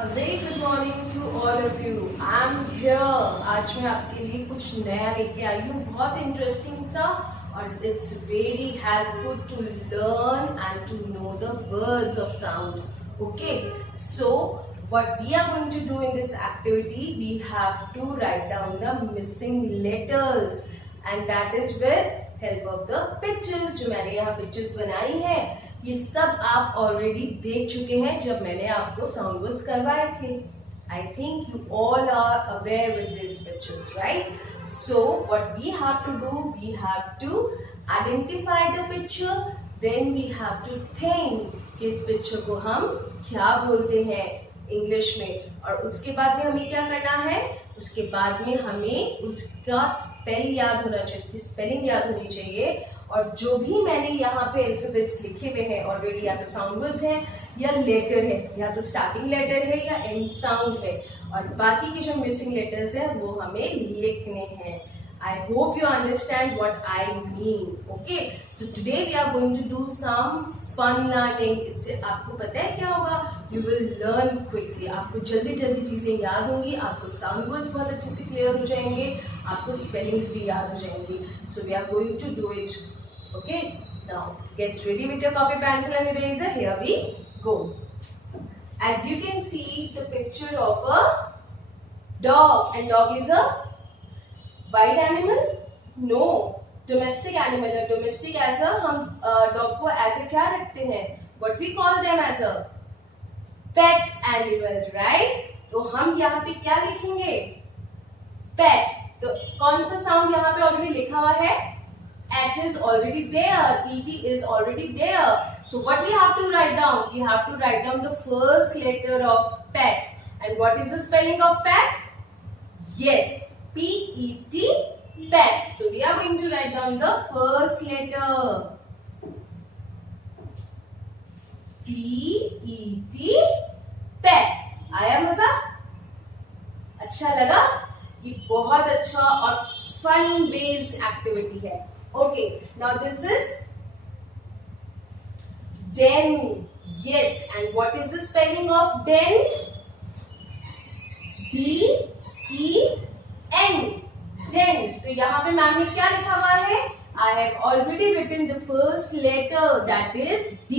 A very good morning to all of you. I'm here. आज मैं आपके लिए कुछ नया लेके आई हूँ, बहुत इंटरेस्टिंग सा, और it's very helpful to learn and to know the words of sound. Okay, so what we are going to do in this activity, we have to write down the missing letters, and that is with help of the pictures. जो मैंने यहाँ pictures बनाई है, ये सब आप already देख चुके हैं जब मैंने आपको साउंड वर्ड्स करवाए थे. I think you all are aware with these pictures, right? So what we have to do, we have to identify the picture, then we have to think कि इस पिक्चर को हम क्या बोलते हैं इंग्लिश में, और उसके बाद में हमें क्या करना है, उसके बाद में हमें उसका स्पेल याद होना चाहिए, उसकी स्पेलिंग याद होनी चाहिए. और जो भी मैंने यहाँ पे अल्फाबेट्स लिखे हुए हैं ऑलरेडी, या तो साउंड वर्ड्स हैं या लेटर है, या तो स्टार्टिंग लेटर है या एंड साउंड है, और बाकी के जो मिसिंग लेटर्स हैं वो हमें लिखने हैं. I hope you understand what I mean. Okay, so today we are going to do some fun learning. इससे आपको पता है क्या होगा? You will learn quickly. आपको जल्दी जल्दी चीजें याद होंगी, आपको साउंड वर्ड्स बहुत अच्छे से क्लियर हो जाएंगे, आपको स्पेलिंग्स भी याद हो जाएंगी. So we are going to do it. Okay, now get ready with your copy, pencil and eraser. Here we go. As you can see the picture of a dog, and dog is a wild animal? No, domestic animal. A domestic as a, हम dog को as a क्या रखते हैं? What we call them as a pet animal, right? तो हम यहाँ पे क्या लिखेंगे? Pet. तो कौन सा साउंड यहाँ पे ऑलरेडी लिखा हुआ है? At is already there. Et is already there. So what we have to write down? We have to write down the first letter of pet. And what is the spelling of pet? Yes. P-E-T, pet. So we are going to write down the first letter. P-E-T, pet. आया मजा? अच्छा लगा? ये बहुत अच्छा और fun based activity है. Okay, now this is den. Yes, and what is the spelling of den? D-E-N. Den. तो यहाँ पे मैम ने क्या लिखा हुआ है? I have already written the first letter, that is D.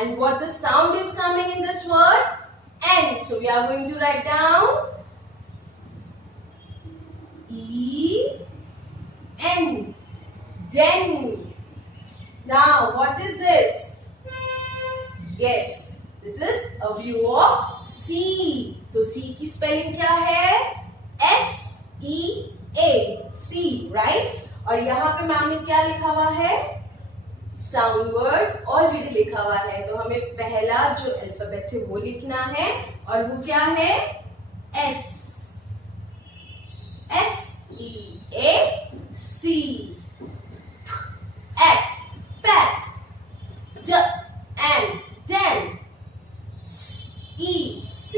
And what the sound is coming in this word? N. So we are going to write down E-N. Den. Now what is this? Yes, this is a view of sea. तो C की spelling क्या है? S-E-A. C, right? और यहाँ पे ma'am ने क्या लिखा हुआ है? साउंड वर्ड ऑलरेडी लिखा हुआ है, तो हमें पहला जो अल्फाबेट है वो लिखना है, और वो क्या है? S. S-E-A-C. At, pet, and then E-C.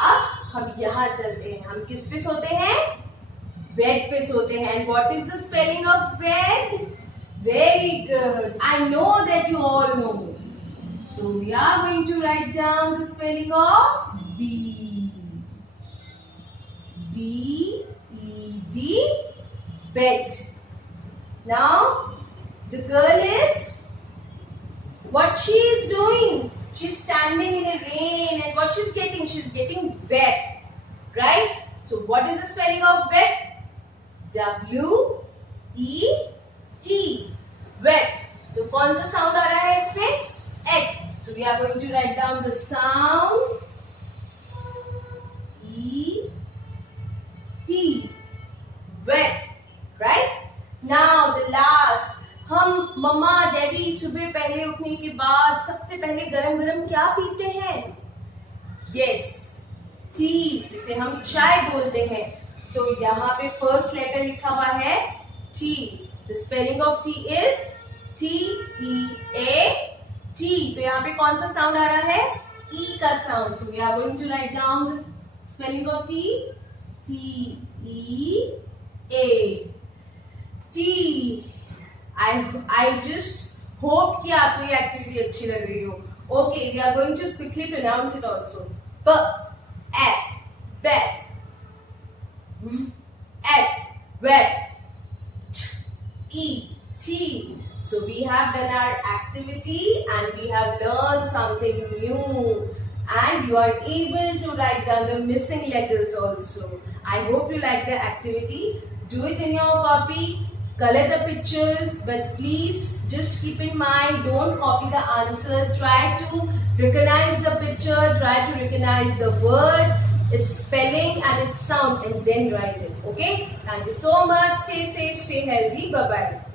अब हम यहाँ चलते हैं, हम किस पे सोते हैं? बेड पे सोते हैं. And what is the spelling of bed? Very good. I know that you all know. So we are going to write down the spelling of B. B-E-D, bed. Now the girl is, what she is doing? She's standing in a rain, and what she's getting? She's getting wet, right? So what is the spelling of wet? W-E-T, wet. तो कौन सा sound आ रहा है इसमें? Et. So we are going to write down the sound E-T, wet, right? Now the last. हम मम्मा daddy सुबह पहले उठने के बाद सबसे पहले गरम गरम क्या पीते हैं? यस, टी, जिसे हम चाय बोलते हैं. तो यहाँ पे फर्स्ट लेटर लिखा हुआ है T. The spelling of T is T-E-A-T. तो यहाँ पे कौन सा साउंड आ रहा है? E का sound. So we are going to write down the spelling of tea. T-E-A. T. I just hope कि आपको ये एक्टिविटी अच्छी लग रही हो. Okay, we are going to quickly pronounce it also. at, bet, at, wet, t. So we have done our activity and we have learned something new. And you are able to write down the missing letters also. I hope you like the activity. Do it in your copy. Color the pictures, but please just keep in mind, don't copy the answer. Try to recognize the picture, try to recognize the word, its spelling and its sound, and then write it. Okay? Thank you so much. Stay safe, stay healthy. Bye-bye.